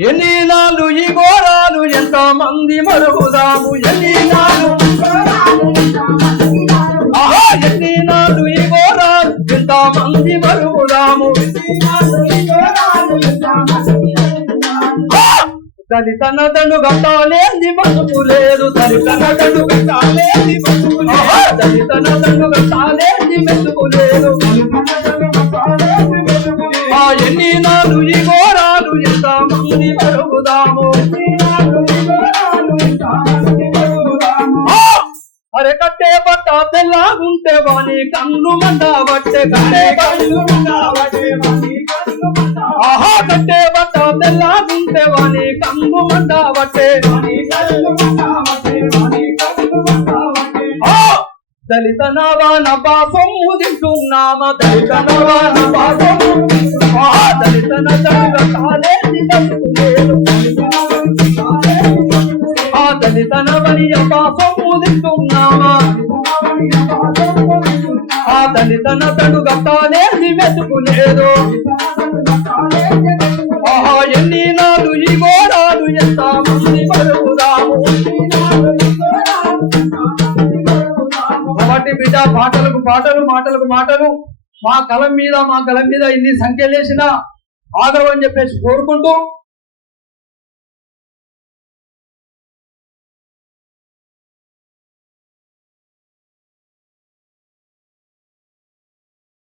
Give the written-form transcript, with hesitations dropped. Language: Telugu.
ఎన్ని నాళ్ళు ఈ ఘోరాలు ఎంత మంది మరుగుదాము ఎన్ని నాళ్ళు ఎన్ని నాళ్ళు ఈ ఘోరాలు ఎంత మంది మరుగుదాము దళితన దండు గట్టాలేంది బతుకు లేదు దళితన దండు గట్టాలేంది దళితన దండు గట్టాలేంది మెతుకు లేదు ఎన్ని నాళ్ళు ఈ ఘోరాలు ఎంత మంది మరుగుదాము అరే కట్టే బట్ట తెల్లాగుంటే వాణి కన్ను మండ బట్టే కట్టే కట్టే బట్ట తెల్లాగుంటే వాణి కన్ను మండ బట్టే దళిత నవాన పాపము తింటున్నామ దళిత నవాన పాపము దళితన దళితన వరియ పాపము తింటున్నామా దళితన తడు గట్టాలేది వెతుకులేదు ఎన్ని నాడు ఈ ఘోరాలు ఎంత మంది మరుగుదాము కాబట్టి బిడ్డ పాటలకు పాటలు మాటలకు మాటలు మా కలం మీద ఇన్ని సంఖ్యలేసినా ఆగవని చెప్పేసి కోరుకుంటూ